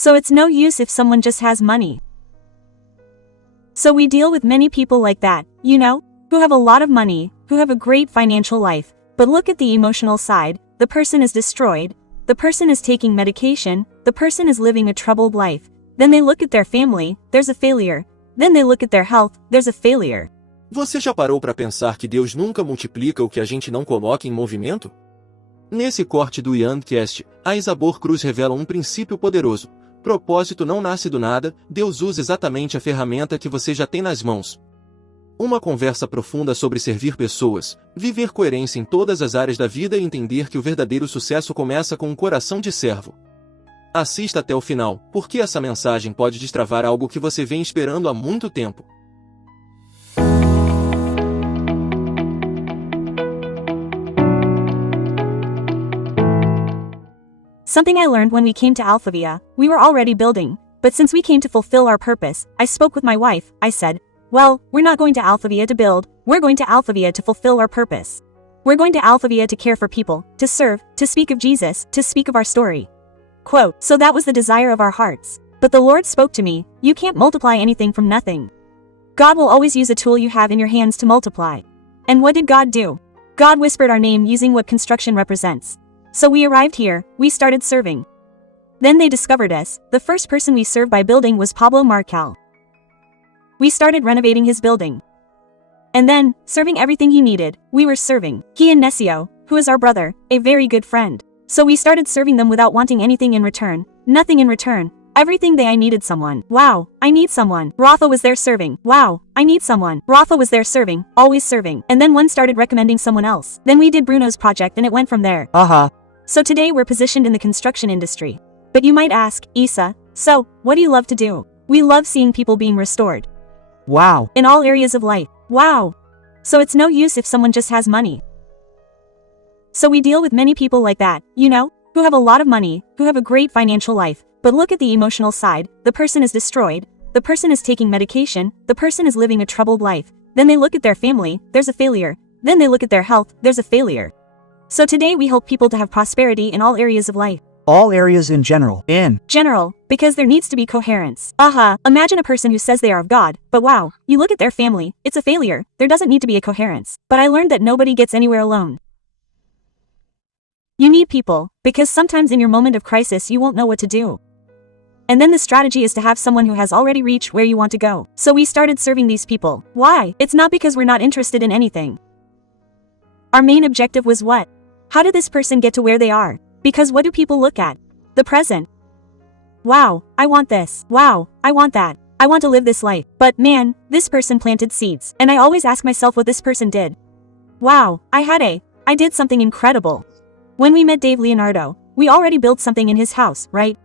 So it's no use if someone just has money. So we deal with many people like that, who have a lot of money, who have a great financial life, but look at the emotional side, the person is destroyed, the person is taking medication, the person is living a troubled life. Then they look at their family, there's a failure. Then they look at their health, there's a failure. Você já parou para pensar que Deus nunca multiplica o que a gente não coloca em movimento? Nesse corte do Neste, a Izabor Cruz revela um princípio poderoso. Propósito não nasce do nada, Deus usa exatamente a ferramenta que você já tem nas mãos. Uma conversa profunda sobre servir pessoas, viver coerência em todas as áreas da vida e entender que o verdadeiro sucesso começa com um coração de servo. Assista até o final, porque essa mensagem pode destravar algo que você vem esperando há muito tempo. Something I learned when we came to Alphavia, we were already building, but since we came to fulfill our purpose, I spoke with my wife, I said, well, we're not going to Alphavia to build, we're going to Alphavia to fulfill our purpose. We're going to Alphavia to care for people, to serve, to speak of Jesus, to speak of our story. Quote, so that was the desire of our hearts. But the Lord spoke to me, you can't multiply anything from nothing. God will always use a tool you have in your hands to multiply. And what did God do? God whispered our name using what construction represents. So we arrived here, we started serving. Then they discovered us. The first person we served by building was Pablo Marcal. We started renovating his building. And then, serving everything he needed, we were serving. He and Necio, who is our brother, a very good friend. So we started serving them without wanting anything in return. Nothing in return. Everything I needed someone. Wow, I need someone. Rafa was there serving. Wow, I need someone. Rafa was there serving, always serving. And then one started recommending someone else. Then we did Bruno's project and it went from there. So today we're positioned in the construction industry. But you might ask, Isa, so, what do you love to do? We love seeing people being restored. Wow. In all areas of life. Wow. So it's no use if someone just has money. So we deal with many people like that, who have a lot of money, who have a great financial life, but look at the emotional side, the person is destroyed, the person is taking medication, the person is living a troubled life. Then they look at their family, there's a failure. Then they look at their health, there's a failure. So today we help people to have prosperity in all areas of life. All areas in general. General, because there needs to be coherence. Imagine a person who says they are of God, but wow, you look at their family, it's a failure, there doesn't need to be a coherence. But I learned that nobody gets anywhere alone. You need people, because sometimes in your moment of crisis you won't know what to do. And then the strategy is to have someone who has already reached where you want to go. So we started serving these people. Why? It's not because we're not interested in anything. Our main objective was what? How did this person get to where they are? Because what do people look at? The present. Wow, I want this. Wow, I want that. I want to live this life. But man, this person planted seeds. And I always ask myself what this person did. Wow, I did something incredible. When we met Dave Leonardo, we already built something in his house, right?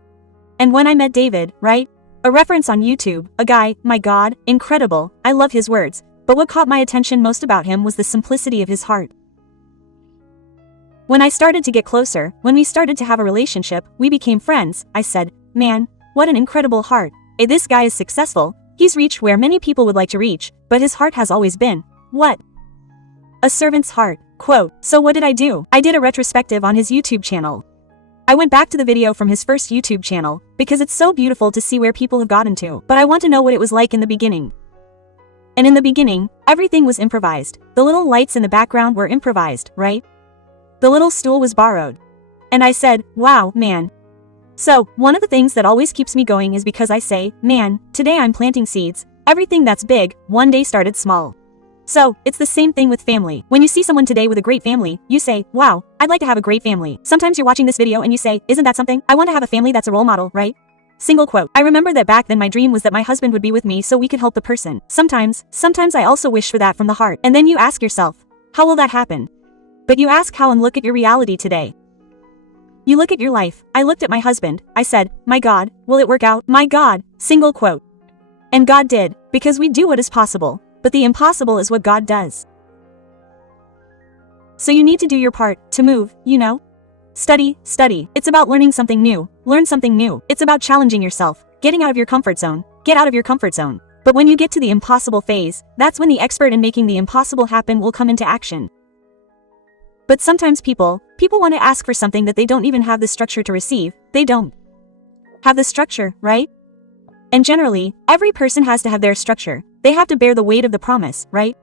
And when I met David, right? A reference on YouTube, a guy, my God, incredible, I love his words. But what caught my attention most about him was the simplicity of his heart. When I started to get closer, when we started to have a relationship, we became friends, I said, man, what an incredible heart. This guy is successful, he's reached where many people would like to reach, but his heart has always been, what? A servant's heart. Quote, so what did I do? I did a retrospective on his YouTube channel. I went back to the video from his first YouTube channel, because it's so beautiful to see where people have gotten to, but I want to know what it was like in the beginning. And in the beginning, everything was improvised. The little lights in the background were improvised, right? The little stool was borrowed. And I said, wow, man. So, one of the things that always keeps me going is because I say, man, today I'm planting seeds. Everything that's big, one day started small. So, it's the same thing with family. When you see someone today with a great family, you say, wow, I'd like to have a great family. Sometimes you're watching this video and you say, isn't that something? I want to have a family that's a role model, right? Single quote. I remember that back then my dream was that my husband would be with me so we could help the person. Sometimes I also wish for that from the heart. And then you ask yourself, how will that happen? But you ask how and look at your reality today. You look at your life. I looked at my husband. I said, my God, will it work out? My God, single quote. And God did, because we do what is possible. But the impossible is what God does. So you need to do your part, to move, Study. It's about learning something new. Learn something new. It's about challenging yourself, getting out of your comfort zone. Get out of your comfort zone. But when you get to the impossible phase, that's when the expert in making the impossible happen will come into action. But sometimes people want to ask for something that they don't even have the structure to receive. They don't. have the structure, right? And generally, every person has to have their structure. They have to bear the weight of the promise, right?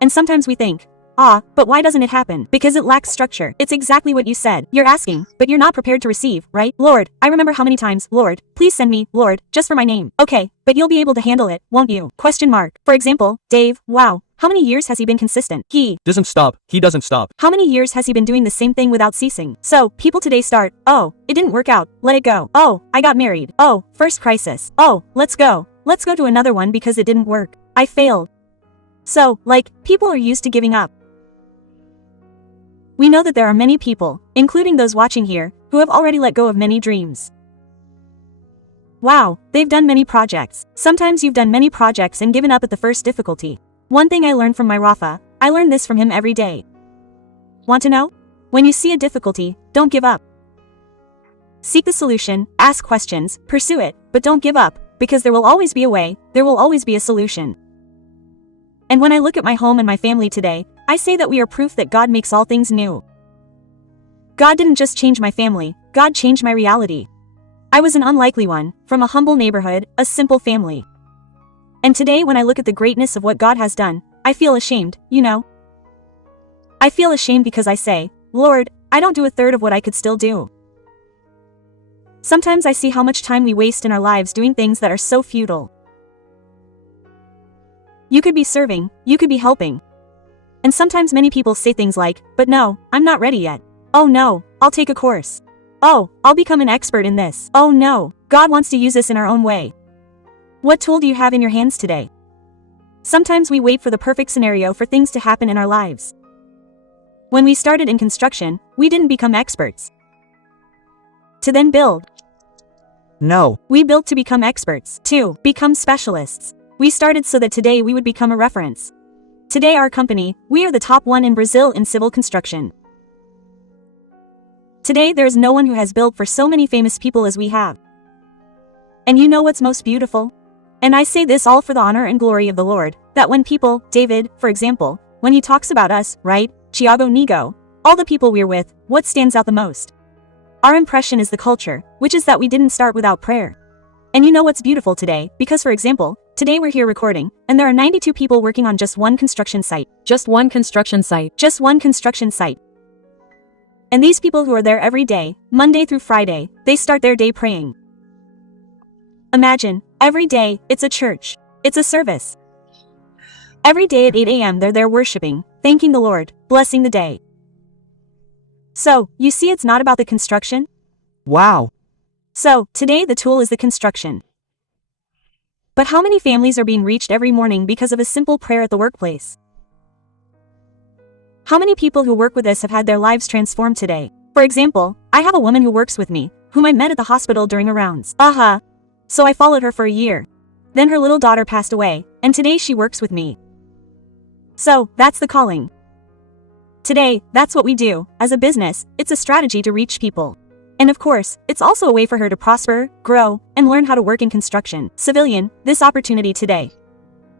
And sometimes we think, but why doesn't it happen? Because it lacks structure. It's exactly what you said. You're asking, but you're not prepared to receive, right? Lord, I remember how many times, Lord, please send me, Lord, just for my name. Okay, but you'll be able to handle it, won't you? Question mark. For example, Dave, wow. How many years has he been consistent? He Doesn't stop. He doesn't stop. How many years has he been doing the same thing without ceasing? So, people today start, it didn't work out, let it go. I got married. First crisis. Let's go. Let's go to another one because it didn't work. I failed. So, people are used to giving up. We know that there are many people, including those watching here, who have already let go of many dreams. Wow, they've done many projects. Sometimes you've done many projects and given up at the first difficulty. One thing I learned from my Rafa, I learn this from him every day. Want to know? When you see a difficulty, don't give up. Seek the solution, ask questions, pursue it, but don't give up, because there will always be a way, there will always be a solution. And when I look at my home and my family today, I say that we are proof that God makes all things new. God didn't just change my family, God changed my reality. I was an unlikely one, from a humble neighborhood, a simple family. And today when I look at the greatness of what God has done, I feel ashamed, you know. I feel ashamed because I say, Lord, I don't do a third of what I could still do. Sometimes I see how much time we waste in our lives doing things that are so futile. You could be serving, you could be helping. And sometimes many people say things like, but no, I'm not ready yet. Oh no, I'll take a course. Oh, I'll become an expert in this. Oh no, God wants to use us in our own way. What tool do you have in your hands today? Sometimes we wait for the perfect scenario for things to happen in our lives. When we started in construction, we didn't become experts to then build. No. We built to become experts, to become specialists. We started so that today we would become a reference. Today our company, we are the top one in Brazil in civil construction. Today there is no one who has built for so many famous people as we have. And you know what's most beautiful? And I say this all for the honor and glory of the Lord, that when people, David, for example, when he talks about us, right, Thiago Nigo, all the people we're with, what stands out the most? Our impression is the culture, which is that we didn't start without prayer. And you know what's beautiful today, because for example, today we're here recording, and there are 92 people working on just one construction site. Just one construction site. Just one construction site. And these people who are there every day, Monday through Friday, they start their day praying. Imagine, every day, it's a church. It's a service. Every day at 8 a.m. they're there worshiping, thanking the Lord, blessing the day. So, you see it's not about the construction? Wow. So, today the tool is the construction. But how many families are being reached every morning because of a simple prayer at the workplace? How many people who work with us have had their lives transformed today? For example, I have a woman who works with me, whom I met at the hospital during her rounds. So I followed her for a year. Then her little daughter passed away, and today she works with me. So, that's the calling. Today, that's what we do. As a business, it's a strategy to reach people. And of course, it's also a way for her to prosper, grow, and learn how to work in construction. Civilian, this opportunity today.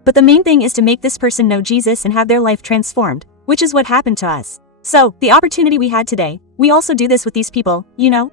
But the main thing is to make this person know Jesus and have their life transformed, which is what happened to us. So, the opportunity we had today, we also do this with these people, you know,